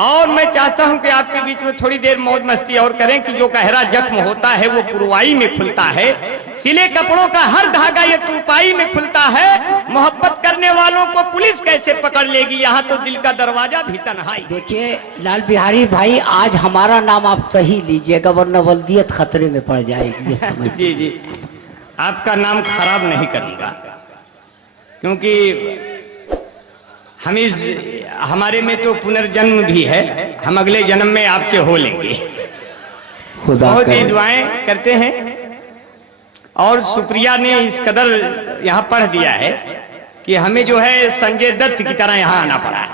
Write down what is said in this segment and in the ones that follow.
और मैं चाहता हूं कि आपके बीच में थोड़ी देर मौज मस्ती और करें कि जो गहरा जख्म होता है वो पुरवाई में खुलता है, सिले कपड़ों का हर धागा ये तुरपाई में खुलता है। मोहब्बत करने वालों को पुलिस कैसे पकड़ लेगी, यहाँ तो दिल का दरवाजा भी तन्हाई। देखिए लाल बिहारी भाई, आज हमारा नाम आप सही लीजिएगा वरना वल्दियत खतरे में पड़ जाएगी, ये समझ। जी जी, आपका नाम खराब नहीं करूंगा, क्योंकि हमारे में तो पुनर्जन्म भी है, हम अगले जन्म में आपके हो लेंगे। बहुत ही दुआएं करते हैं। और सुप्रिया ने इस कदर यहाँ पढ़ दिया है कि हमें जो है संजय दत्त की तरह यहाँ आना पड़ा है,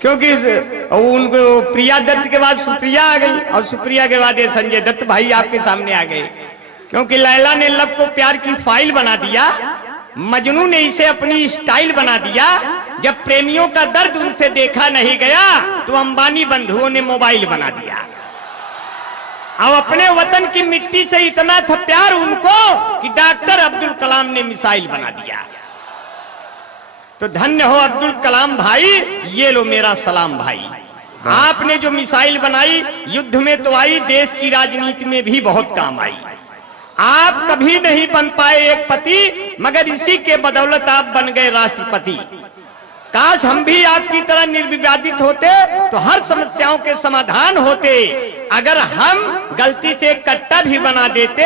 क्योंकि उनको प्रिया दत्त के बाद सुप्रिया आ गई और सुप्रिया के बाद ये संजय दत्त भाई आपके सामने आ गए। क्योंकि लैला ने लब को प्यार की फाइल बना दिया, मजनू ने इसे अपनी स्टाइल बना दिया। जब प्रेमियों का दर्द उनसे देखा नहीं गया तो अंबानी बंधुओं ने मोबाइल बना दिया। अब अपने वतन की मिट्टी से इतना था प्यार उनको कि डॉक्टर अब्दुल कलाम ने मिसाइल बना दिया। तो धन्य हो अब्दुल कलाम भाई, ये लो मेरा सलाम भाई। आपने जो मिसाइल बनाई युद्ध में तो आई, देश की राजनीति में भी बहुत काम आई। आप कभी नहीं बन पाए एक पति, मगर इसी के बदौलत आप बन गए राष्ट्रपति। काश हम भी आपकी तरह निर्विवादित होते तो हर समस्याओं के समाधान होते। अगर हम गलती से कट्टा भी बना देते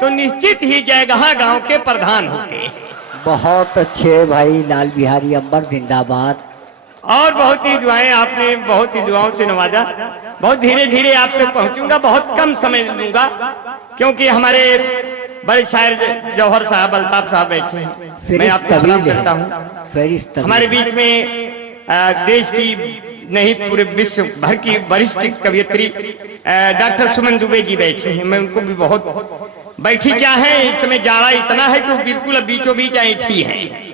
तो निश्चित ही जयगहा गांव के प्रधान होते। बहुत अच्छे भाई लाल बिहारी अम्बर जिंदाबाद। और बहुत ही दुआएं, आपने बहुत ही दुआओं से नवाजा। बहुत धीरे धीरे आप तक पहुंचूंगा, बहुत कम समय दूंगा, क्योंकि हमारे बड़े शायर जौहर साहब, अल्ताफ साहब बैठे हैं। मैं आपको सलाम करता हूं। हमारे बीच में देश की नहीं पूरे विश्व भर की वरिष्ठ कवयित्री डॉक्टर सुमन दुबे जी बैठे हैं। मैं उनको भी बहुत बैठी क्या है, इस समय जाड़ा इतना है कि वो बिल्कुल बीचों बीच ऐठी है।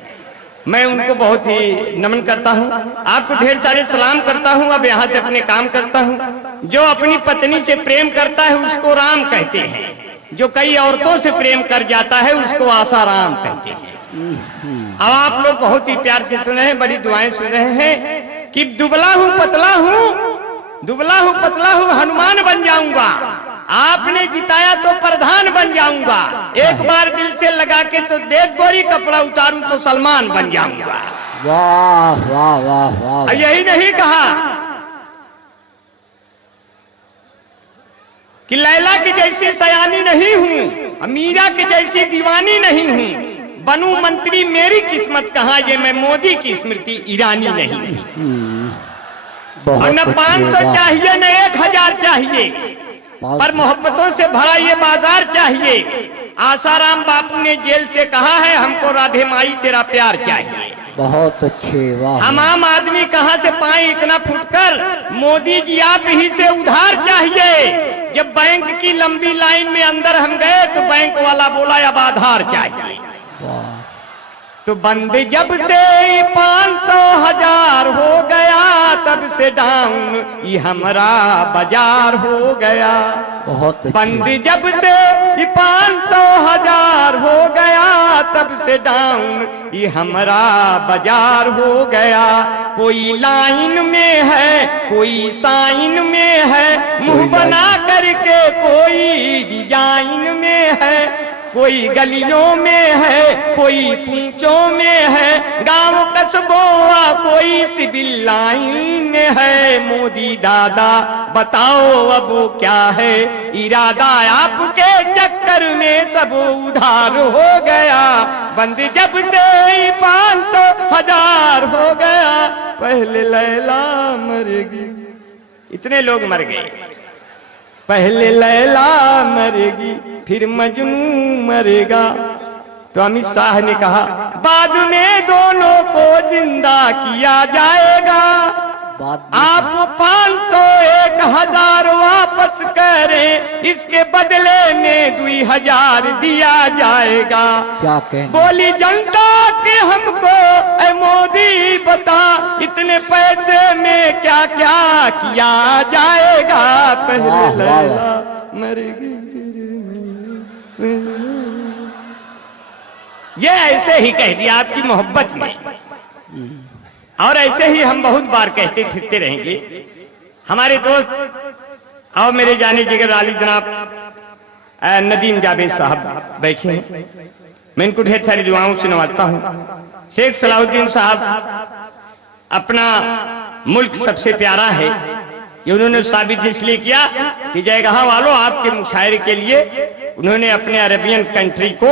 मैं उनको बहुत ही नमन करता हूं, आपको ढेर सारे सलाम करता हूं। अब यहाँ से अपने काम करता हूं। जो अपनी पत्नी से प्रेम करता है उसको राम कहते हैं, जो कई औरतों से प्रेम कर जाता है उसको आशा राम कहते हैं। अब आप लोग बहुत ही प्यार से सुन रहे हैं, बड़ी दुआएं सुन रहे हैं कि दुबला हूं पतला हूं, दुबला हूं पतला हूं, हनुमान बन जाऊंगा। आपने जिताया तो प्रधान बन जाऊंगा। एक बार दिल से लगा के तो देख गोरी, कपड़ा उतारूं तो सलमान बन जाऊंगा। वाह वाह वाह वाह। यही नहीं कहा कि लैला की जैसी सयानी नहीं हूं, मीरा की जैसी दीवानी नहीं हूं, बनूं मंत्री मेरी किस्मत कहां, ये मैं मोदी की स्मृति ईरानी नहीं हूं। और न 500 चाहिए न 1000 चाहिए, पर मोहब्बतों से भरा ये बाजार चाहिए। आसाराम बापू ने जेल से कहा है हमको राधे माई तेरा प्यार चाहिए। बहुत अच्छे, वाह। हम आम आदमी कहां से पाए इतना फुटकर, मोदी जी आप ही से उधार चाहिए। जब बैंक की लंबी लाइन में अंदर हम गए तो बैंक वाला बोला अब आधार चाहिए। तो बंद जब से 500 1000 हो गया, तब से डाउन ये हमारा बाजार हो गया। बहुत बंद जब से 500 1000 हो गया, तब से डाउन ये हमारा बाजार हो गया। कोई लाइन में है, कोई साइन में है, मुंह बना करके कोई डिजाइन में है, कोई गलियों में है, कोई पूंछों में है, गांव कस्बों कोई सिविल लाइन में है। मोदी दादा बताओ अब क्या है इरादा, आपके चक्कर में सब उधार हो गया। बंद जब से 500 1000 हो गया, पहले लैला मरेगी, इतने लोग मर गए। पहले लैला मरेगी फिर मजनू मरेगा। तो अमित शाह ने कहा बाद में दोनों को जिंदा किया जाएगा। आप 500 1000 वापस करें, इसके बदले में 2000 दिया जाएगा। क्या कहने? बोली जनता कि हमको ऐ मोदी बता, इतने पैसे में क्या क्या किया जाएगा। पहले लैला मरेगी। ये ऐसे ही कह दिया आपकी मोहब्बत में। और ऐसे ही हम बहुत बार कहते फिरते रहेंगे। हमारे दोस्त और मेरे जाने जिगर आली जनाब नदीम जावेद साहब बैठे हैं, मैं इनको ढेर सारी दुआओं से नवाजता हूँ। शेख सलाउद्दीन साहब, अपना मुल्क सबसे प्यारा है, ये उन्होंने साबित इसलिए किया कि जयगहा वालों आपके मुशायरे के लिए उन्होंने अपने अरबियन कंट्री को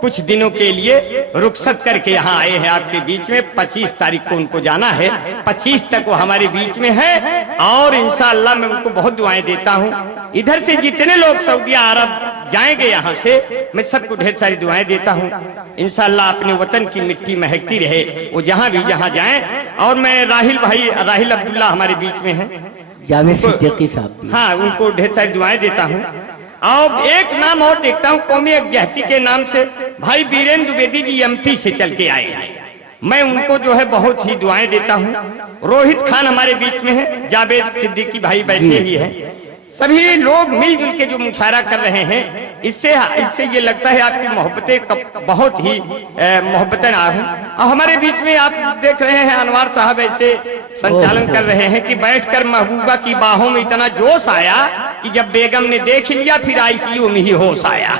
कुछ दिनों के लिए रुखसत करके यहाँ आए हैं आपके बीच में। 25 तारीख को उनको जाना है, 25 तक वो हमारे बीच में है और इंशाअल्लाह मैं उनको बहुत दुआएं देता हूँ। इधर से जितने लोग सऊदी अरब जाएंगे यहाँ से, मैं सबको ढेर सारी दुआएं देता हूँ। इंशाअल्लाह अपने वतन की मिट्टी महकती रहे, वो जहाँ भी जहाँ जाएं। और मैं राहिल अब्दुल्ला हमारे बीच में है, जावेद सिद्दीकी साहब, हाँ, उनको ढेर सारी दुआएं देता हूँ। और एक नाम और देखता हूँ, कौमी यकजहती के नाम से भाई बीरेन द्विवेदी जी एमपी से चल के आए हैं, मैं उनको जो है बहुत ही दुआएं देता हूँ। रोहित खान हमारे बीच में है, जावेद सिद्दीकी भाई बैठे ही हैं। सभी लोग मिलजुल के जो मुशायरा कर रहे हैं, इससे ये लगता है आपकी मोहब्बतें बहुत ही मोहब्बतें आ हैं। और हमारे बीच में आप देख रहे हैं अनवार साहब ऐसे संचालन कर रहे हैं कि बैठकर महबूबा की बाहों में इतना जोश आया कि जब बेगम ने देख लिया फिर आईसीयू में ही होश आया।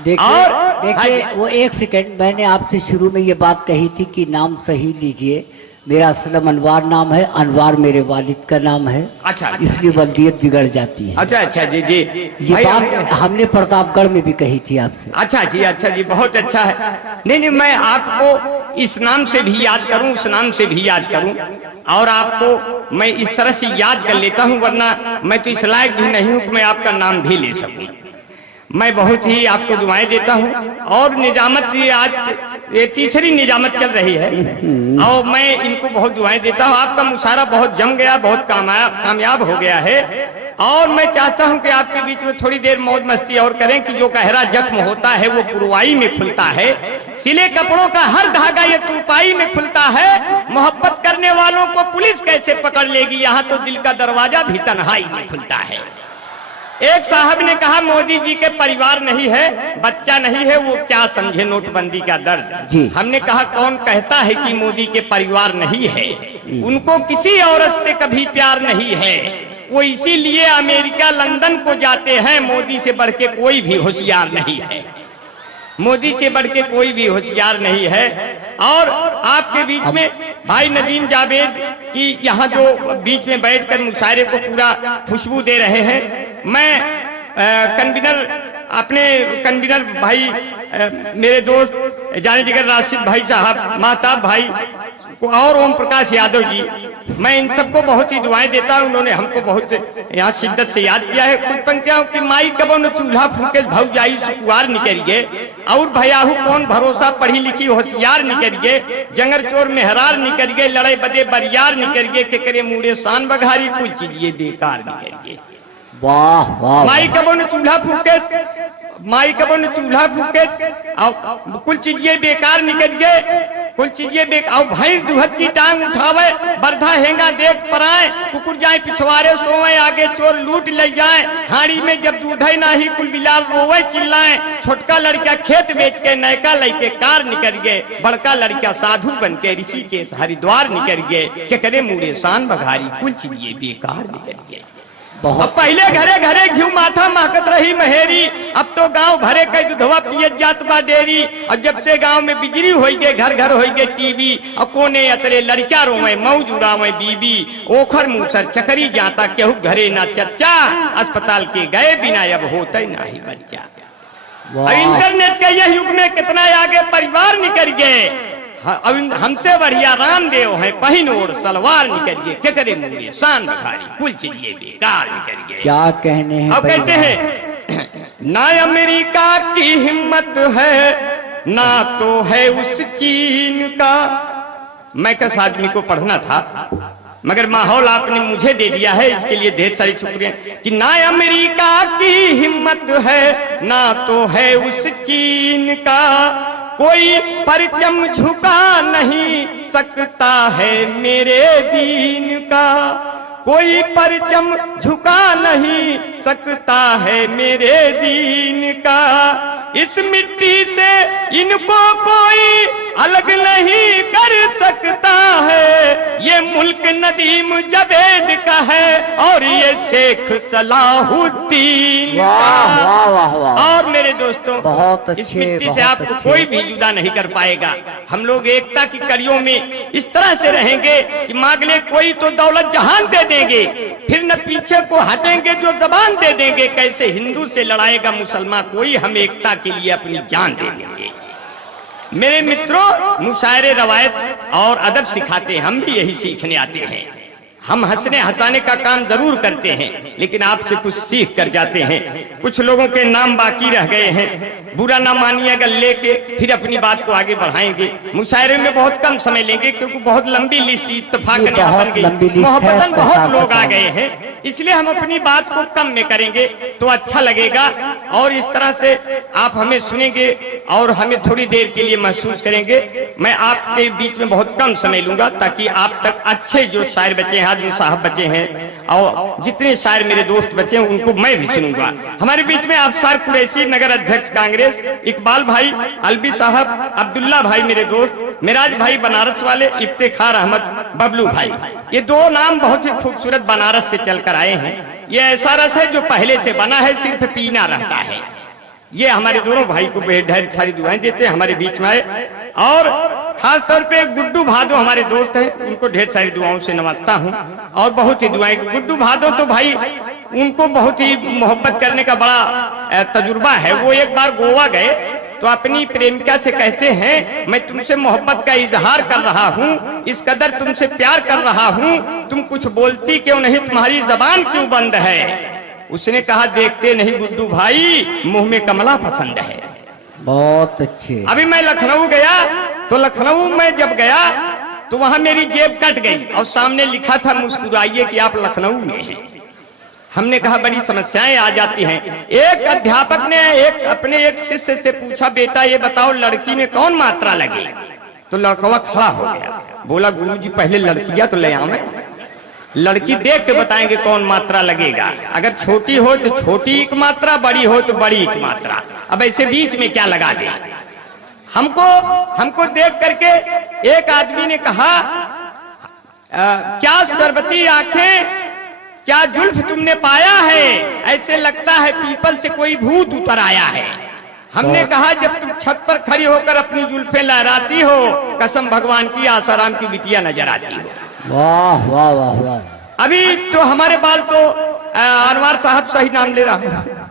देखिए वो एक सेकंड, मैंने आपसे शुरू में ये बात कही थी कि नाम सही लीजिए। मेरा असलम अनवार नाम है, अनवार मेरे वालिद का नाम है। अच्छा, इसलिए वल्दियत बिगड़ जाती है। अच्छा जी जी, ये बात हमने प्रतापगढ़ में भी कही थी आपसे। अच्छा जी, बहुत अच्छा है। नहीं, मैं आपको इस नाम से भी याद करूं, उस नाम से भी याद करूं, और आपको मैं इस तरह से याद कर लेता हूं, वरना मैं तो इस लायक भी नहीं हूं कि मैं आपका नाम भी ले सकूं। मैं बहुत ही आपको दुआएं देता हूं। और निजामत, ये आज ये तीसरी निजामत चल रही है और मैं इनको बहुत दुआएं देता हूं। आपका मुशायरा बहुत जम गया, बहुत कामयाब हो गया है। और मैं चाहता हूं कि आपके बीच में थोड़ी देर मौज मस्ती और करें कि जो गहरा जख्म होता है वो पुरवाई में खुलता है, सिले कपड़ों का हर धागा ये तुरपाई में खुलता है। मोहब्बत करने वालों को पुलिस कैसे पकड़ लेगी, यहाँ तो दिल का दरवाजा भी तन्हाई में खुलता है। एक साहब ने कहा मोदी जी के परिवार नहीं है, बच्चा नहीं है, वो क्या समझे नोटबंदी का दर्द। हमने कहा कौन कहता है कि मोदी के परिवार नहीं है, उनको किसी औरत से कभी प्यार नहीं है, वो इसीलिए अमेरिका लंदन को जाते हैं। मोदी से बढ़ के कोई भी होशियार नहीं है, मोदी से बढ़ के कोई भी होशियार नहीं है। और आपके बीच में भाई नदीम जावेद की यहाँ जो बीच में बैठकर मुशायरे को पूरा खुशबू दे रहे हैं, मैं अपने कन्वीनर भाई मेरे दोस्त जाने जिगर राशिद भाई साहब, महताब भाई और ओम प्रकाश यादव जी, मैं इन सबको बहुत ही दुआएं देता हूं। उन्होंने हमको बहुत यहाँ शिद्दत से याद किया है। कुछ पंक्तियों की माई कबो न चूल्हा फूके भाव जाई सुकुआर निकलिए, और भयाहू कौन भरोसा पढ़ी लिखी होशियार निकलिए, जंगर चोर मेहरार निकलिए, लड़ाई बदे बरियार निकलिए, के करे मुड़े शान बघारी कुल चीजिए बेकार निकलिए। वाह वाह, माई कबो न चूल्हा फूके, माई कबो न चूल्हा फूके, कुल चीजें बेकार निकल गए, कुल चीजें बेकार। भैंस दुहत की टांग उठावे, बरधा हेंगा देख पराए, कुकुर जाए पिछवाड़े सोवे, आगे चोर लूट ले जाए, हाड़ी में जब दूध है नाही कुल बिलाल रोवे चिल्लाए, छोटका लड़का खेत बेच के नयका लड़के कार निकल गए, बड़का लड़का साधु बन के ऋषि के हरिद्वार निकल गए, के करे मुड़े शान बघारी कुल चीजें बेकार निकल गए। अब पहले घरे घरे घी माथा महकत रही महेरी, अब तो गांव भरे कई दूधवा पियत जात बा डेरी, और जब से गांव में बिजली हो गए, घर घर हो गए टीवी, और कोने अतरे लड़का रोवे मौज उड़ावे बीबी, ओखर मुसर चकरी जाता केहू घरे ना चच्चा, अस्पताल के गए बिना अब होता ही नहीं बच्चा। इंटरनेट के यह युग में कितना आगे परिवार निकल गए, हमसे बढ़िया रामदेव है, पहिन ओढ़ सलवार निकल गए, के करे मुझे शान बखारी कुल चीजें बेकार निकल गए। क्या कहने हैं। अब कहते हैं ना अमेरिका की हिम्मत है, ना तो है उस चीन का। मैं किस आदमी को पढ़ना था, मगर माहौल आपने मुझे दे दिया है, इसके लिए ढेर सारी शुक्रिया। कि ना अमेरिका की हिम्मत है, ना तो है उस चीन का, कोई परचम झुका नहीं सकता है मेरे दीन का, कोई परचम झुका नहीं सकता है मेरे दीन का, इस मिट्टी से इनको कोई अलग नहीं कर सकता है, ये मुल्क नदीम जावेद का है और ये शेख सलाहुद्दीन। वाह वाह वाह वाह। और मेरे दोस्तों, बहुत अच्छे, इस मिट्टी से बहुत आपको अच्छे। कोई भी जुदा नहीं कर पाएगा। हम लोग एकता की कड़ियों में इस तरह से रहेंगे कि मांग ले कोई तो दौलत जहान दे देंगे, फिर न पीछे को हटेंगे जो जबान दे देंगे। कैसे हिंदू से लड़ाएगा मुसलमान कोई, हम एकता के लिए अपनी जान दे देंगे। मेरे मित्रों, मुशायरे रवायत और अदब सिखाते हैं, हम भी यही सीखने आते हैं। हम हंसने हंसाने का काम जरूर करते हैं, लेकिन आपसे कुछ सीख कर जाते हैं। कुछ लोगों के नाम बाकी रह गए हैं, बुरा ना मानिएगा, लेके फिर अपनी बात को आगे बढ़ाएंगे। मुशायरे में बहुत कम समय लेंगे क्योंकि बहुत लंबी लिस्ट इत्तेफाकन बन गई, मोहब्बतन बहुत लोग आ गए हैं, इसलिए हम अपनी बात को कम में करेंगे तो अच्छा लगेगा। और इस तरह से आप हमें सुनेंगे और हमें थोड़ी देर के लिए महसूस करेंगे। मैं आपके बीच में बहुत कम समय लूंगा ताकि आप तक अच्छे जो शायर बचे हैं, आदमी साहब बचे हैं और जितने शायर मेरे दोस्त बचे हैं उनको मैं भी सुनूंगा। हमारे बीच में अफसर कुरैशी, नगर अध्यक्ष कांग्रेस, इकबाल भाई, अलवी साहब, अब्दुल्ला भाई मेरे दोस्त, मिराज भाई बनारस वाले, इफ्तिखार अहमद, बबलू भाई। ये दो नाम बहुत ही खूबसूरत बनारस से चलकर आए हैं। ये ऐसा रस है जो पहले से बना है, सिर्फ पीना रहता है। ये हमारे दोनों भाई को ढेर सारी दुआएं देते हैं, हमारे बीच में आए। और खास तौर पे गुड्डू भादो हमारे दोस्त हैं, उनको ढेर सारी दुआओं से नवाजता हूं और बहुत ही दुआएं। गुड्डू भादो तो भाई उनको बहुत ही मोहब्बत करने का बड़ा तजुर्बा है। वो एक बार गोवा गए तो अपनी प्रेमिका से कहते हैं, मैं तुमसे मोहब्बत का इजहार कर रहा हूँ, इस कदर तुमसे प्यार कर रहा हूँ, तुम कुछ बोलती क्यों नहीं, तुम्हारी जबान क्यों बंद है। उसने कहा, देखते नहीं गुड्डू भाई, मुंह में कमला पसंद है। बहुत अच्छे। अभी मैं लखनऊ गया तो लखनऊ में जब गया तो वहां मेरी जेब कट गई और सामने लिखा था, मुस्कुराइए कि आप लखनऊ में हैं। हमने कहा बड़ी समस्याएं आ जाती हैं। एक अध्यापक ने अपने एक शिष्य से पूछा, बेटा ये बताओ लड़की में कौन मात्रा लगे। तो लड़कवा खड़ा हो गया, बोला गुरुजी पहले लड़कियां तो ले आवे, लड़की देख के बताएंगे कौन मात्रा लगेगा। अगर छोटी हो तो छोटी एक मात्रा, बड़ी हो तो बड़ी एक मात्रा, अब ऐसे बीच में क्या लगा दे। हमको देख करके एक आदमी ने कहा, क्या शरबती आंखें, क्या जुल्फ तुमने पाया है, ऐसे लगता है पीपल से कोई भूत उतर आया है। हमने कहा, जब तुम छत पर खड़ी होकर अपनी जुल्फें लहराती हो, कसम भगवान की आसाराम की बिटिया नजर आती हो। वाह वाह वाह वाह। अभी तो हमारे बाल तो अनवार साहब सही नाम ले रहा हूं,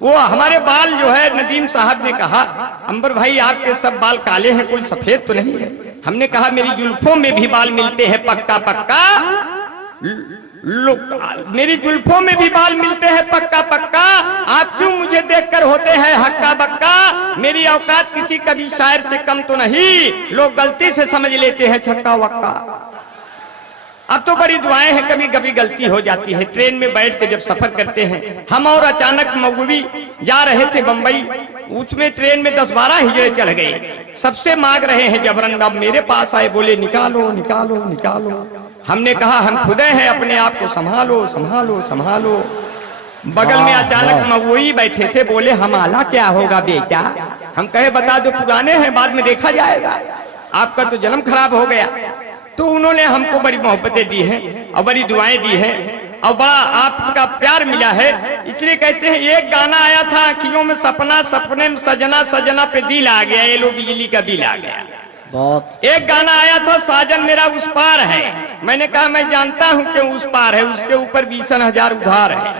वो हमारे बाल जो है नदीम साहब ने कहा, अंबर भाई आपके सब बाल काले हैं, कोई सफेद तो नहीं है। हमने कहा, मेरी जुल्फों में भी बाल मिलते हैं पक्का पक्का, मेरी जुल्फों में भी बाल मिलते हैं पक्का पक्का, आप क्यों मुझे देखकर होते हैं हक्का बक्का। मेरी औकात किसी कभी शायर से कम तो नहीं, लोग गलती से समझ लेते हैं छक्का वक्का। अब तो बड़ी दुआएं हैं, कभी कभी गलती हो जाती है। ट्रेन में बैठ के जब सफर करते हैं हम, और अचानक मऊवी जा रहे थे बंबई, उसमें ट्रेन में 10-12 हिजड़े चढ़ गए, सबसे मांग रहे हैं जबरन। अब मेरे पास आए, बोले निकालो निकालो निकालो। हमने कहा, हम खुदे हैं, अपने आप को संभालो संभालो संभालो। बगल में अचानक मऊवी बैठे थे, बोले हमारा क्या होगा बेटा। हम कहे, बता दो, पुराने हैं, बाद में देखा जाएगा, आपका तो जन्म खराब हो गया। तो उन्होंने हमको बड़ी मोहब्बतें दी हैं और बड़ी दुआएं दी हैं और बड़ा आपका प्यार मिला है। इसलिए कहते हैं, एक गाना आया था, आँखियों में सपना, सपने में सजना, सजना पे दिल आ गया, ये लो बिजली का बिल आ गया। बहुत। एक गाना आया था, साजन मेरा उस पार है। मैंने कहा, मैं जानता हूं कि उस पार है, उसके ऊपर 20,000 उधार है।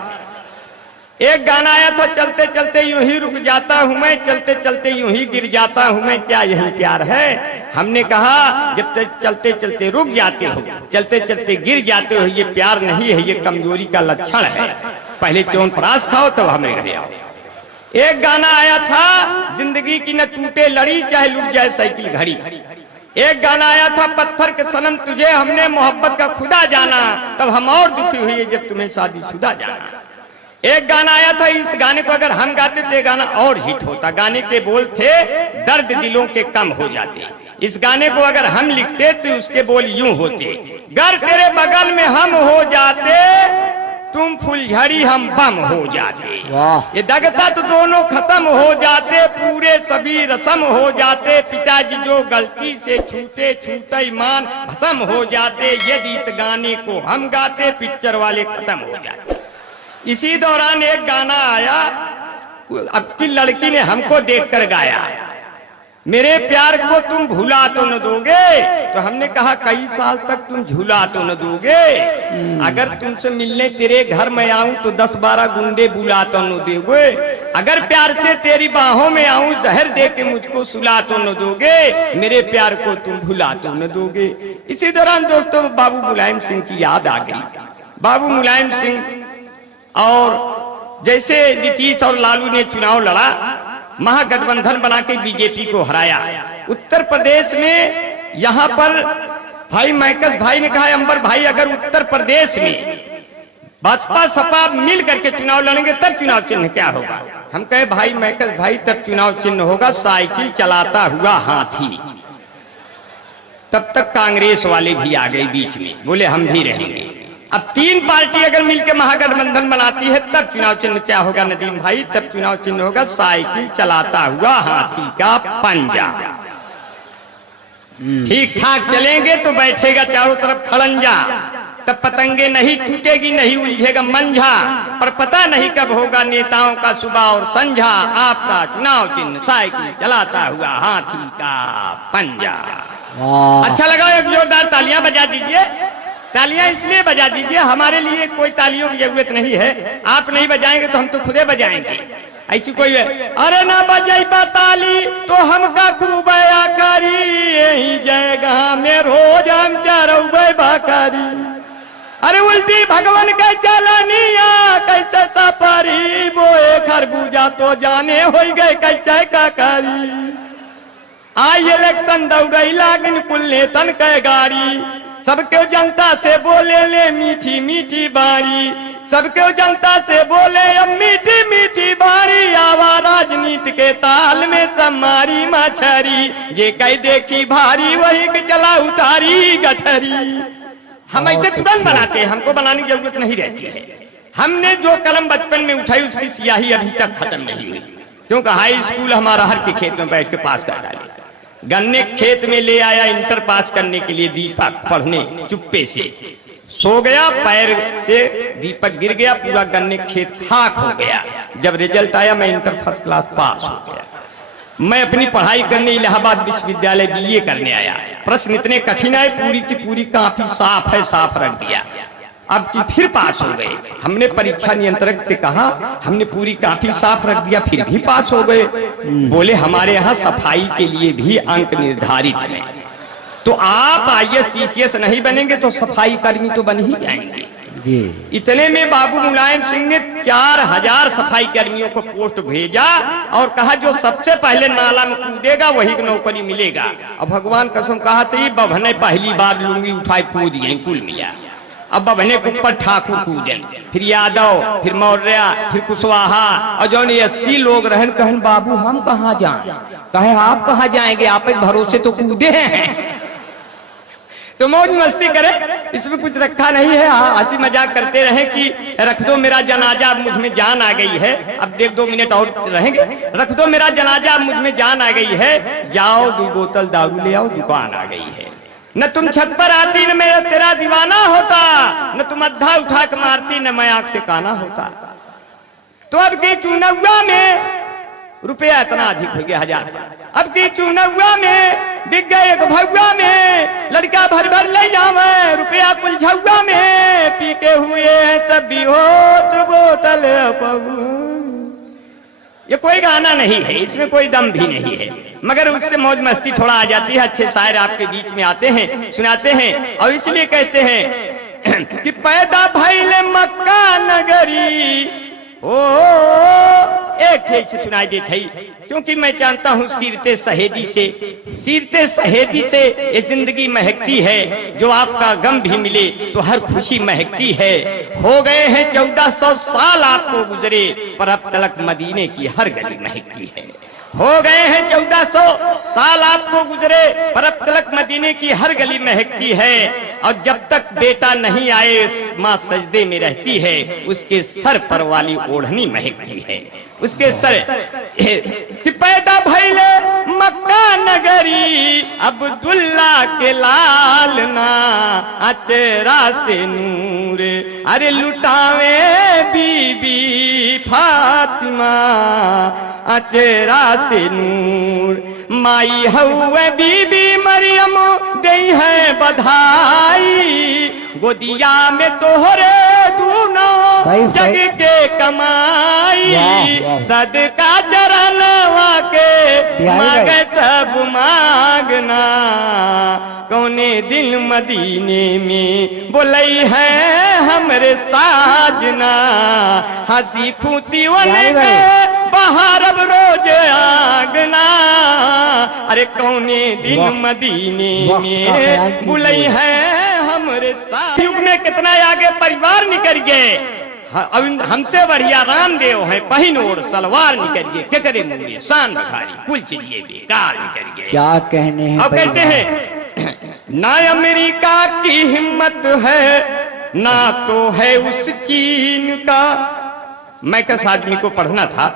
एक गाना आया था, चलते चलते यूं ही रुक जाता हूं मैं, चलते चलते यूं ही गिर जाता हूं मैं, क्या यही प्यार है। हमने कहा, जब तक चलते चलते रुक जाते हो, चलते चलते गिर जाते हो, ये प्यार नहीं है, ये कमजोरी का लक्षण है। पहले च्यवनप्राश खाओ तब हमें घरे आओ। एक गाना आया था, जिंदगी की न टूटे लड़ी, चाहे लुट जाए साइकिल घड़ी। एक गाना आया था, पत्थर के सनम तुझे हमने मोहब्बत का खुदा जाना, तब हम और दुखी हुए जब तुम्हें शादीशुदा जाना। एक गाना आया था, इस गाने को अगर हम गाते तो गाना और हिट होता। गाने के बोल थे, दर्द दिलों के कम हो जाते। इस गाने को अगर हम लिखते तो उसके बोल यूं होते, गर तेरे बगल में हम हो जाते तुम फुलझड़ी हम बम हो जाते। वाह। ये दगता तो दोनों खत्म हो जाते, पूरे सभी रसम हो जाते, पिताजी जो गलती से छूते छूते ईमान भस्म हो जाते, यदि इस गाने को हम गाते पिक्चर वाले खत्म हो जाते। इसी दौरान एक गाना आया, अब की लड़की ने हमको देखकर गाया, मेरे प्यार को तुम भुला तो न दोगे। तो हमने कहा कई साल तक तुम झूला तो न दोगे, अगर तुमसे मिलने तेरे घर में आऊं तो 10-12 गुंडे बुला तो न दोगे, अगर प्यार से तेरी बाहों में आऊं जहर दे के मुझको सुला तो न दोगे, मेरे प्यार को तुम भुला तो न दोगे। इसी दौरान दोस्तों बाबू मुलायम सिंह की याद आ गई। बाबू मुलायम सिंह और जैसे नीतीश और लालू ने चुनाव लड़ा, महागठबंधन बना के बीजेपी को हराया। उत्तर प्रदेश में यहाँ पर भाई मैकस भाई ने कहा, अंबर भाई अगर उत्तर प्रदेश में बसपा सपा मिल करके चुनाव लड़ेंगे तब चुनाव चिन्ह क्या होगा। हम कहे भाई मैकस भाई तब चुनाव चिन्ह होगा साइकिल चलाता हुआ हाथी। तब तक कांग्रेस वाले भी आ गए बीच में, बोले हम भी रहेंगे। अब 3 पार्टी अगर मिलकर महागठबंधन बनाती है तब चुनाव चिन्ह क्या होगा नदीम भाई, तब चुनाव चिन्ह होगा साइकिल चलाता हुआ हाथी का पंजा। ठीक ठाक चलेंगे तो बैठेगा चारों तरफ खड़ंजा, तब पतंगे नहीं टूटेगी नहीं उलझेगा मंझा, पर पता नहीं कब होगा नेताओं का सुबह और संझा, आपका चुनाव चिन्ह साइकिल चलाता हुआ हाथी का पंजा। अच्छा लगा, एक जोरदार तालियां बजा दीजिए। तालियां इसलिए बजा दीजिए, हमारे लिए कोई तालियों की जरूरत नहीं है, आप नहीं बजाएंगे तो हम तो खुदे बजाएंगे। ऐसी कोई है अरे ना बजाई ताली तो हमका खूब आकारी, यही जगह में रोज हम चरौबे बाकारी, अरे उल्टी भगवान के चलनिया कैसे सपरी, बोए खरबूजा तो जाने हो गए कैसे काकारी, आई इलेक्शन दौड़ई लागिन कुल नेतन के गाड़ी, सबके जनता से बोले ले मीठी मीठी बारी, सबके जनता से बोले अब मीठी मीठी बारी, आवा राजनीति के ताल में समारी मछरी, जे कई देखी भारी वही के चला उतारी गठरी। हम ऐसे तुरंत बनाते हैं, हमको बनाने की जरूरत नहीं रहती है। हमने जो कलम बचपन में उठाई उसकी स्याही अभी तक खत्म नहीं हुई, क्योंकि हाई स्कूल हमारा हर के खेत में बैठ के पास कर डाले, गन्ने खेत में ले आया इंटर पास करने के लिए दीपक पढ़ने, चुप्पे से सो गया, पैर से दीपक गिर गया, पूरा गन्ने खेत खाक हो गया। जब रिजल्ट आया मैं इंटर फर्स्ट क्लास पास हो गया। मैं अपनी पढ़ाई करने इलाहाबाद विश्वविद्यालय बीए करने आया, प्रश्न इतने कठिन आए, पूरी की पूरी काफी साफ है, साफ रख दिया। अब की फिर पास हो गए, हमने परीक्षा नियंत्रक से कहा हमने पूरी काफी साफ रख दिया फिर भी पास हो गए। बोले हमारे यहाँ सफाई के लिए भी अंक निर्धारित है, तो आप आईएएस पीसीएस नहीं बनेंगे तो सफाई कर्मी तो बन ही जाएंगे। इतने में बाबू मुलायम सिंह ने 4000 सफाई कर्मियों को पोस्ट भेजा और कहा जो सबसे पहले नाला में कूदेगा वही को नौकरी मिलेगा। अब भगवान कसम कहा तो बभने पहली बार लुंगी उठाए कूद गए कुल मिला। अब बभने के ऊपर ठाकुर कूदन, फिर यादव, फिर मौर्य, फिर कुशवाहा, और जो 80 लोग रहन कहन बाबू हम कहाँ जाएं, कहे आप कहाँ जाएंगे, आप एक भरोसे तो कूदे हैं। तो मौज मस्ती करें, इसमें कुछ रखा नहीं है, हंसी मजाक करते रहे कि रख दो मेरा जनाजा अब मुझ में जान आ गई है, अब देख 2 मिनट और रहेंगे, रख दो मेरा जनाजा अब मुझ में जान आ गई है, जाओ 2 बोतल दारू ले आओ दुकान आ गई है। न तुम छत पर आती न मैं तेरा दीवाना होता, न तुम अद्धा उठा के मारती न मैं आंख से काना होता। तो अब की चुनावा में रुपया इतना अधिक हो गया 1000, अब की चुनावा में बिक गए एक भगवा में, लड़का भर भर ले जावे रुपया कुल झुआ में, पी के हुए हैं सब बेहोश बोतल पहुआ। ये कोई गाना नहीं है, इसमें कोई दम भी नहीं है, मगर उससे मौज मस्ती थोड़ा आ जाती है। अच्छे शायर आपके बीच में आते हैं, सुनाते हैं, और इसलिए कहते हैं कि पैदा भइले मक्का नगरी। ओ एक से सुनाई देती है, क्योंकि मैं जानता हूँ सीरते सहेदी से ये जिंदगी महकती है, जो आपका गम भी मिले तो हर खुशी महकती है। हो गए हैं 1400 साल आपको गुजरे, पर अब तलक मदीने की हर गली महकती है। हो गए हैं 1400 साल आपको गुजरे, पर अब तलक मदीने की हर गली महकती है। और जब तक बेटा नहीं आए माँ सजदे में रहती है, उसके सर पर वाली ओढ़नी महकती है, उसके सर कि पैदा भइले मक्का नगरी अब्दुल्ला के लाल ना अचेरा से नूर, अरे लुटावे बीबी फातिमा अचेरा से नूर। माई हउए बीबी मरियम गई है बधाई, गोदिया में तोहरे दूनो जग के कमाई, सदका चरणवा के मांगे सब मांगना, कौने दिन मदीने में बोलई है हमरे साजना, हंसी खुशी के बाहर अब रोज आगना, अरे कौने दिन मदीने में बुलई है हमरे साथ। युग में कितना आगे परिवार निकल गए, हमसे बढ़िया रामदेव है, पहिन ओढ़ सलवार निकल गए, क्या करे मुझे शान बखारी कुल चलिए बेकार निकल गए। क्या कहने हैं, अब कहते हैं ना अमेरिका की हिम्मत है ना तो है उस चीन का। मैं किस आदमी को पढ़ना था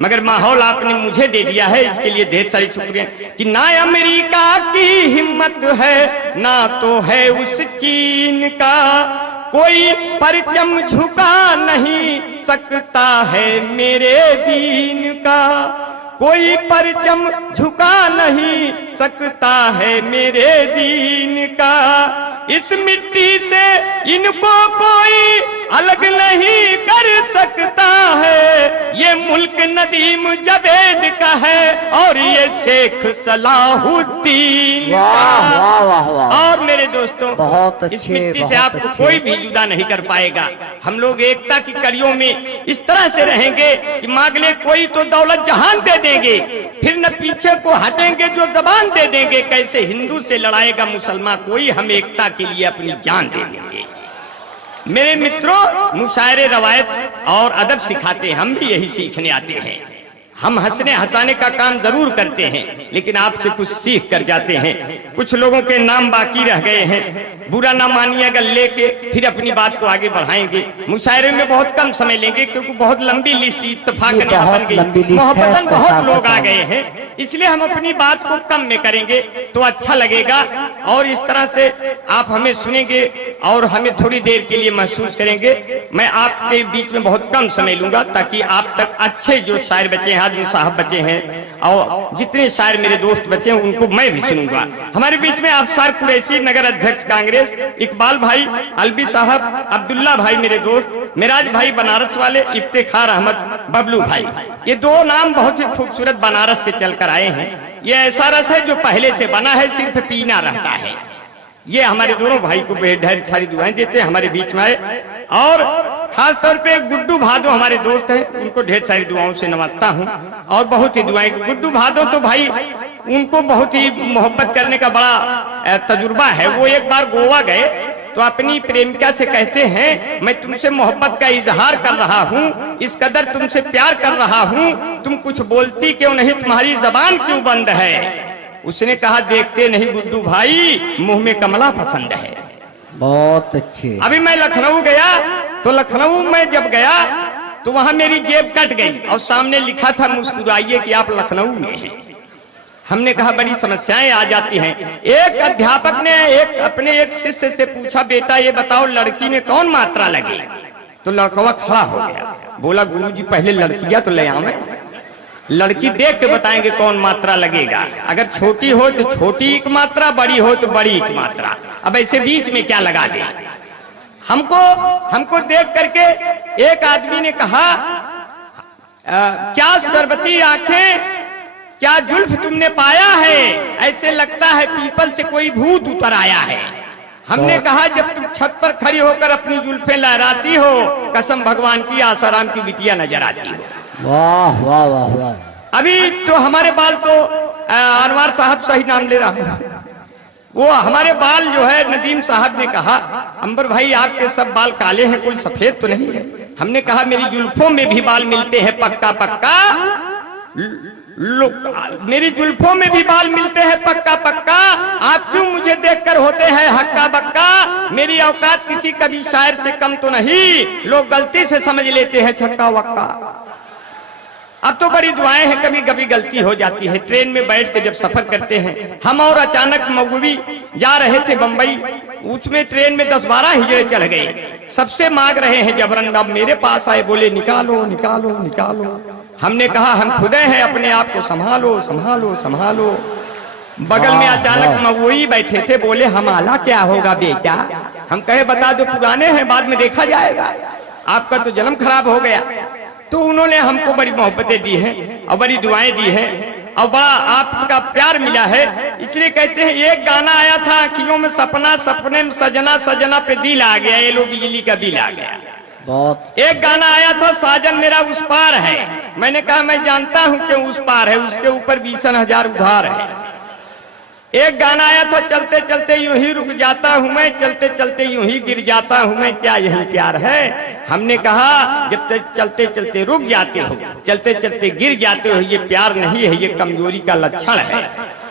मगर माहौल आपने मुझे दे दिया है, इसके लिए ढेर सारी शुक्रिया। कि ना अमेरिका की हिम्मत है ना तो है उस चीन का, कोई परचम झुका नहीं सकता है मेरे दीन का, कोई परचम झुका नहीं सकता है मेरे दीन का, इस मिट्टी से इनको कोई अलग नहीं कर सकता है, ये मुल्क नदीम जवेद का है और ये शेख सलाहुद्दीन। वाह वाह वाह वाह। और मेरे दोस्तों बहुत अच्छे, इस मिट्टी से आपको अच्छे। कोई भी जुदा नहीं कर पाएगा। हम लोग एकता की कड़ियों में इस तरह से रहेंगे कि मांग ले कोई तो दौलत जहान दे देंगे, फिर न पीछे को हटेंगे जो जबान दे देंगे, कैसे हिंदू से लड़ाएगा मुसलमान कोई, हम एकता के लिए अपनी जान दे देंगे। मेरे मित्रों, मुशायरे रवायत और अदब सिखाते हैं, हम भी यही सीखने आते हैं। हम हंसने हंसाने का काम जरूर करते हैं लेकिन आपसे कुछ सीख कर जाते हैं। कुछ लोगों के नाम बाकी रह गए हैं, बुरा ना मानिएगा, लेके फिर अपनी बात को आगे बढ़ाएंगे। मुशायरे में बहुत कम समय लेंगे क्योंकि बहुत लंबी लिस्ट इत्तेफाकन बन गई, मोहब्बतन बहुत लोग आ गए हैं, इसलिए हम अपनी बात को कम में करेंगे तो अच्छा लगेगा। और इस तरह से आप हमें सुनेंगे और हमें थोड़ी देर के लिए महसूस करेंगे। मैं आपके बीच में बहुत कम समय लूंगा ताकि आप तक अच्छे जो शायर बचे हैं, आदमी साहब बचे हैं और जितने शायर मेरे दोस्त बचे हैं उनको मैं भी सुनूंगा। हमारे बीच में अफसर कुरैशी, नगर अध्यक्ष कांग्रेस, इकबाल भाई, अलवी साहब, अब्दुल्ला भाई मेरे दोस्त, मिराज भाई बनारस वाले, इफ्तिखार अहमद, बबलू भाई, ये दो नाम बहुत ही खूबसूरत बनारस से चलकर आए हैं। ये ऐसा रस है जो पहले से बना है, सिर्फ पीना रहता है। ये हमारे दोनों भाई को ढेर सारी दुआएं देते हैं, हमारे बीच में आए। और खास तौर पे गुड्डू भादो हमारे दोस्त हैं, उनको ढेर सारी दुआओं से नवाजता हूं और बहुत ही दुआएं। गुड्डू भादो तो भाई उनको बहुत ही मोहब्बत करने का बड़ा तजुर्बा है। वो एक बार गोवा गए तो अपनी प्रेमिका से कहते हैं, मैं तुमसे मोहब्बत का इजहार कर रहा हूँ, इस कदर तुमसे प्यार कर रहा हूँ, तुम कुछ बोलती क्यों नहीं, तुम्हारी जबान क्यों बंद है। उसने कहा, देखते नहीं गुड्डू भाई, मुंह में कमला पसंद है। बहुत अच्छे। अभी मैं लखनऊ गया तो लखनऊ में जब गया तो वहां मेरी जेब कट गई और सामने लिखा था, मुस्कुराइए कि आप लखनऊ में हैं। हमने कहा बड़ी समस्याएं आ जाती हैं। एक अध्यापक ने अपने एक शिष्य से पूछा, बेटा ये बताओ लड़की में कौन मात्रा लगे। तो लड़कवा खड़ा हो गया, बोला गुरुजी पहले लड़कियां तो ले आवे, लड़की देख के बताएंगे कौन मात्रा लगेगा। अगर छोटी हो तो छोटी एक मात्रा, बड़ी हो तो बड़ी एक मात्रा, अब ऐसे बीच में क्या लगा दे। हमको देख करके एक आदमी ने कहा, क्या शरबती आंखें, क्या जुल्फ तुमने पाया है, ऐसे लगता है पीपल से कोई भूत उतर आया है। हमने कहा, जब तुम छत पर खड़ी होकर अपनी जुल्फें लहराती हो, कसम भगवान की आसाराम की बिटिया नजर आती हो। वाह वाह वाह वाह। अभी तो हमारे बाल तो अनवार साहब सही नाम ले रहा हूं, वो हमारे बाल जो है नदीम साहब ने कहा, अंबर भाई आपके सब बाल काले हैं, कोई सफेद तो नहीं है। हमने कहा, मेरी जुल्फों में भी बाल मिलते हैं पक्का पक्का, मेरी जुल्फों में भी बाल मिलते हैं पक्का पक्का, आप क्यों मुझे देखकर होते हैं हक्का बक्का। मेरी औकात किसी कवि शायर से कम तो नहीं, लोग गलती से समझ लेते हैं छक्का वक्का। अब तो बड़ी दुआएं हैं, कभी कभी गलती हो जाती है। ट्रेन में बैठ के जब सफर करते हैं हम, और अचानक मऊवी जा रहे थे बंबई, उसमें ट्रेन में 10-12 हिजड़े चढ़ गए, सबसे मांग रहे हैं जबरन। अब मेरे पास आए, बोले निकालो निकालो निकालो। हमने कहा हम खुदे हैं, अपने आप को संभालो संभालो संभालो। बगल में अचानक मऊवी बैठे थे, बोले हमारा क्या होगा बेटा? हम कहे बता दो, पुराने हैं, बाद में देखा जाएगा, आपका तो जन्म खराब हो गया। तो उन्होंने हमको बड़ी मोहब्बतें दी हैं और बड़ी दुआएं दी हैं और बड़ा आपका प्यार मिला है। इसलिए कहते हैं एक गाना आया था, आँखियों में सपना सपने में सजना, सजना पे दिल आ गया, ये लो बिजली का बिल आ गया। बहुत। एक गाना आया था, साजन मेरा उस पार है। मैंने कहा मैं जानता हूं कि उस पार है, उसके ऊपर 20,000 उधार है। एक गाना आया था, चलते चलते यूं ही रुक जाता हूं मैं, चलते चलते यूं ही गिर जाता हूं मैं, क्या यही प्यार है? हमने कहा जब तक चलते चलते रुक जाते हो, चलते चलते गिर जाते हो, ये प्यार नहीं है, ये कमजोरी का लक्षण है।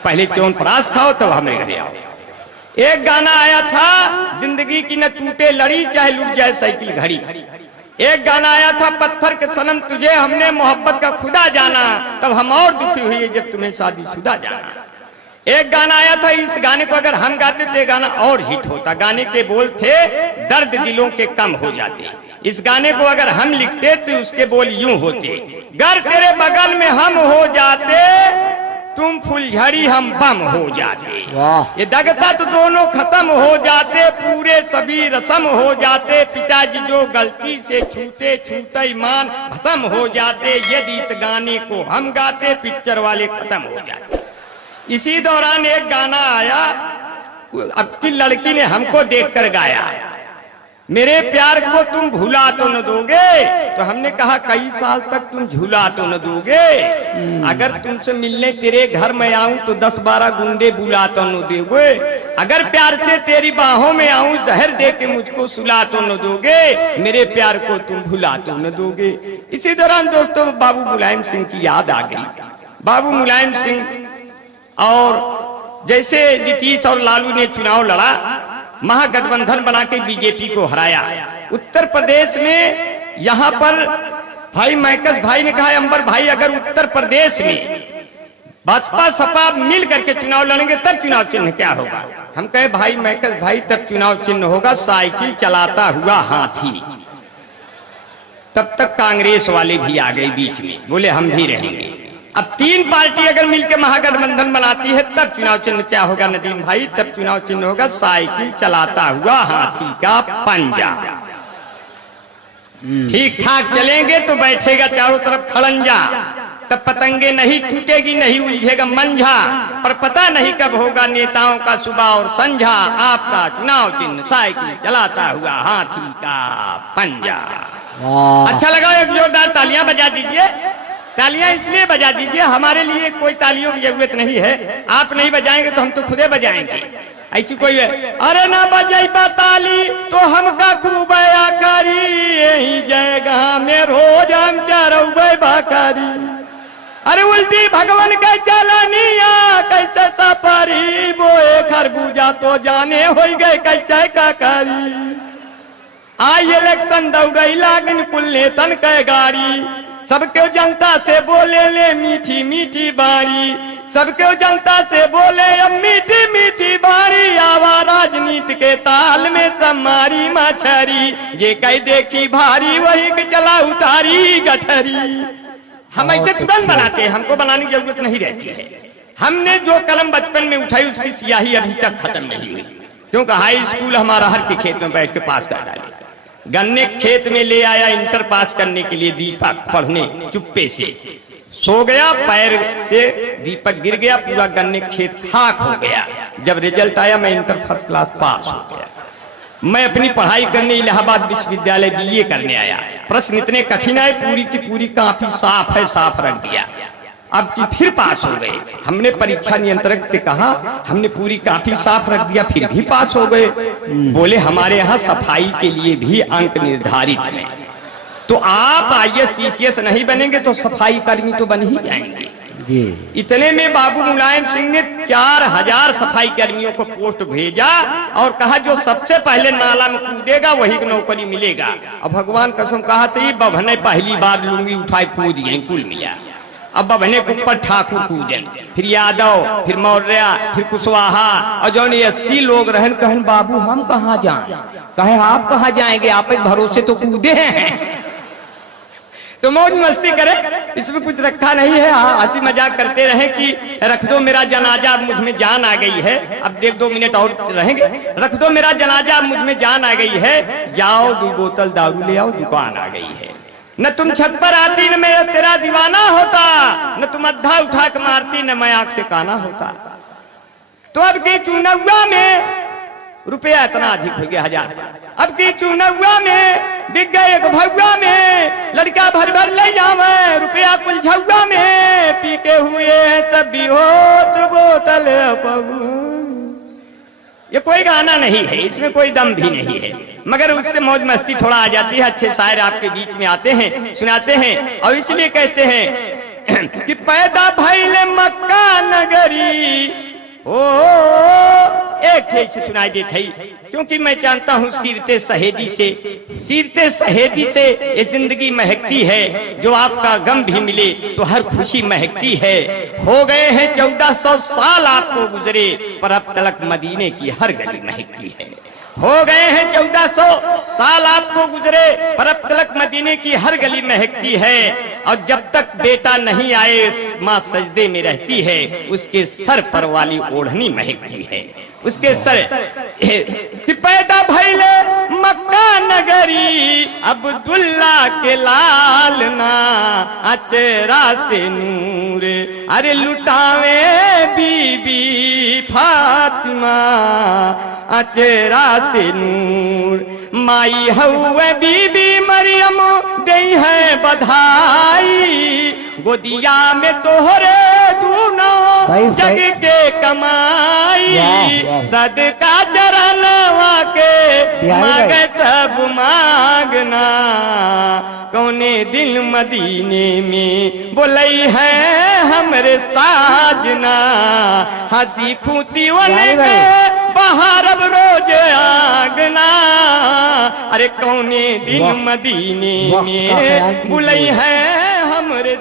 पहले च्यवनप्राश खाओ तब हमें घरे आओ। एक गाना आया था, जिंदगी की न टूटे लड़ी, चाहे लुट जाए साइकिल घड़ी। एक गाना आया था, पत्थर के सनम तुझे हमने मोहब्बत का खुदा जाना, तब हम और दुखी हुए जब तुम्हें शादीशुदा जाना। एक गाना आया था, इस गाने को अगर हम गाते तो गाना और हिट होता। गाने के बोल थे, दर्द दिलों के कम हो जाते। इस गाने को अगर हम लिखते तो उसके बोल यूं होते, गर तेरे बगल में हम हो जाते, तुम फुलझड़ी हम बम हो जाते। ये दगता तो दोनों खत्म हो जाते, पूरे सभी रसम हो जाते, पिताजी जो गलती से छूते छूते ईमान भस्म हो जाते, यदि इस गाने को हम गाते पिक्चर वाले खत्म हो जाते। इसी दौरान एक गाना आया, अब की लड़की ने हमको देखकर गाया, मेरे प्यार को तुम भुला तो न दोगे। तो हमने कहा कई साल तक तुम झूला तो न दोगे, अगर तुमसे मिलने तेरे घर में आऊं तो 10-12 गुंडे बुला तो न दोगे, अगर प्यार से तेरी बाहों में आऊं जहर दे के मुझको सुला तो न दोगे, मेरे प्यार को तुम भुला तो न दोगे। इसी दौरान दोस्तों बाबू मुलायम सिंह की याद आ गई। बाबू मुलायम सिंह और जैसे नीतीश और लालू ने चुनाव लड़ा, महागठबंधन बना के बीजेपी को हराया। उत्तर प्रदेश में यहाँ पर भाई मैकस भाई ने कहा, अंबर भाई अगर उत्तर प्रदेश में भाजपा सपा मिल करके चुनाव लड़ेंगे तब चुनाव चिन्ह क्या होगा? हम कहे भाई मैकस भाई तब चुनाव चिन्ह होगा साइकिल चलाता हुआ हाथी। तब तक कांग्रेस वाले भी आ गए बीच में, बोले हम भी रहेंगे। अब 3 पार्टी अगर मिलकर महागठबंधन बनाती है तब चुनाव चिन्ह क्या होगा नदीम भाई? तब चुनाव चिन्ह होगा साइकिल चलाता हुआ हाथी का पंजा। ठीक ठाक चलेंगे तो बैठेगा चारों तरफ खड़ंजा, तब पतंगे नहीं टूटेगी, नहीं उलझेगा मंझा, पर पता नहीं कब होगा नेताओं का सुबह और संझा, आपका चुनाव चिन्ह साइकिल चलाता हुआ हाथी का पंजा। अच्छा लगा, एक जोरदार तालियां बजा दीजिए। तालियां इसलिए बजा दीजिए, हमारे लिए कोई तालियों की जरूरत नहीं है, आप नहीं बजाएंगे तो हम तो खुदे बजाएंगे। ऐसी कोई है अरे ना बजाइबा ताली तो हमका खूब आकारी, यही जगह में रोज हम चरौबे बाकारी। अरे उल्टी भगवान के चलनिया कैसे सफरी, बोए खरबूजा तो जाने हो गए कैसे काकारी। आई इलेक्शन दौड़ई लागिन कुल्ले तन के गाड़ी, सबके जनता से बोले ले मीठी मीठी बारी, सबके जनता से बोले अब मीठी मीठी बारी, आवा राजनीति के ताल में समारी मछरी, जे कह देखी भारी वही के चला उतारी गठरी। हम ऐसे तुरंत बनाते हैं, हमको बनाने की जरूरत नहीं रहती है। हमने जो कलम बचपन में उठाई उसकी स्याही अभी तक खत्म नहीं हुई, क्योंकि हाई स्कूल हमारा हर के खेत में बैठ के पास कर डाले। गन्ने खेत में ले आया इंटर पास करने के लिए दीपक पढ़ने, चुप्पे से सो गया, पैर से दीपक गिर गया, पूरा गन्ने खेत खाक हो गया। जब रिजल्ट आया मैं इंटर फर्स्ट क्लास पास हो गया। मैं अपनी पढ़ाई करने इलाहाबाद विश्वविद्यालय BA करने आया, प्रश्न इतने कठिन आए, पूरी की पूरी काफी साफ है, साफ रख दिया। अब की फिर पास हो गए। हमने परीक्षा नियंत्रक से कहा, हमने पूरी काफी साफ रख दिया फिर भी पास हो गए। बोले हमारे यहाँ सफाई के लिए भी अंक निर्धारित है, तो आप IAS PCS नहीं बनेंगे तो सफाई कर्मी तो बन ही जाएंगे। जी। इतने में बाबू मुलायम सिंह ने 4000 सफाई कर्मियों को पोस्ट भेजा और कहा जो सबसे पहले नाला में कूदेगा वही को नौकरी मिलेगा। अब भगवान कसम कहा तो बभने पहली बार लुंगी उठाए कूद गए कुल मिला। अब बभने के ऊपर ठाकुर कूदन, फिर यादव, फिर मौर्य, फिर कुशवाहा और जो 80 लोग रहन कहन बाबू हम कहाँ जाएं? कहे आप कहाँ जाएंगे, आप एक भरोसे तो कूदे हैं। तो मौज मस्ती करें, इसमें कुछ रखा नहीं है। हंसी मजाक करते रहे कि रख दो मेरा जनाजा, मुझ में जान आ गई है। अब देख 2 मिनट और रहेंगे। रख दो मेरा जनाजा, मुझ में जान आ गई है। जाओ 2 बोतल दारू ले आओ, दुकान आ गई है। न तुम छत पर आती न मैं तेरा दीवाना होता, न तुम अद्धा उठा के मारती न मैं आंख से काना होता। तो अब की चुनावा में रुपया इतना अधिक हो गया 1000। अब की चुनावा में बिक गए एक भगवा में, लड़का भर भर ले जावे रुपया कुल झुआ में। पी के हुए हैं सब बेहोश बोतल पहुआ। ये कोई गाना नहीं है, इसमें कोई दम भी नहीं है, मगर उससे मौज मस्ती थोड़ा आ जाती है। अच्छे शायर आपके बीच में आते हैं, सुनाते हैं। और इसलिए कहते हैं कि पैदा भइले मक्का नगरी। ओ एक थे से सुनाई देती है, क्योंकि मैं जानता हूँ सीरते सहेदी से ये जिंदगी महकती है। जो आपका गम भी मिले तो हर खुशी महकती है। हो गए हैं 1400 साल आपको गुजरे, पर अब तलक मदीने की हर गली महकती है। हो गए हैं 1400 साल आपको गुजरे, पर अब तलक मदीने की हर गली महकती है। और जब तक बेटा नहीं आए माँ सजदे में रहती है, उसके सर पर वाली ओढ़नी महकती है। उसके सर कि पैदा भइले मक्का नगरी, अब्दुल्ला के लाल ना अचरा से नूर। अरे लुटावे बीबी फातिमा अचरा से नूर। माई हउए बीबी मरियम दई है बधाई, गोदिया में तोहरे दूनो जग के कमाई। सदका चरणवा के मांगे सब मांगना, कौने दिल मदीने में बोलई है हमरे साजना। हंसी खुशी वाले बाहर अब रोज आगना। अरे कौने दिन मदीने में बुलई है हमरे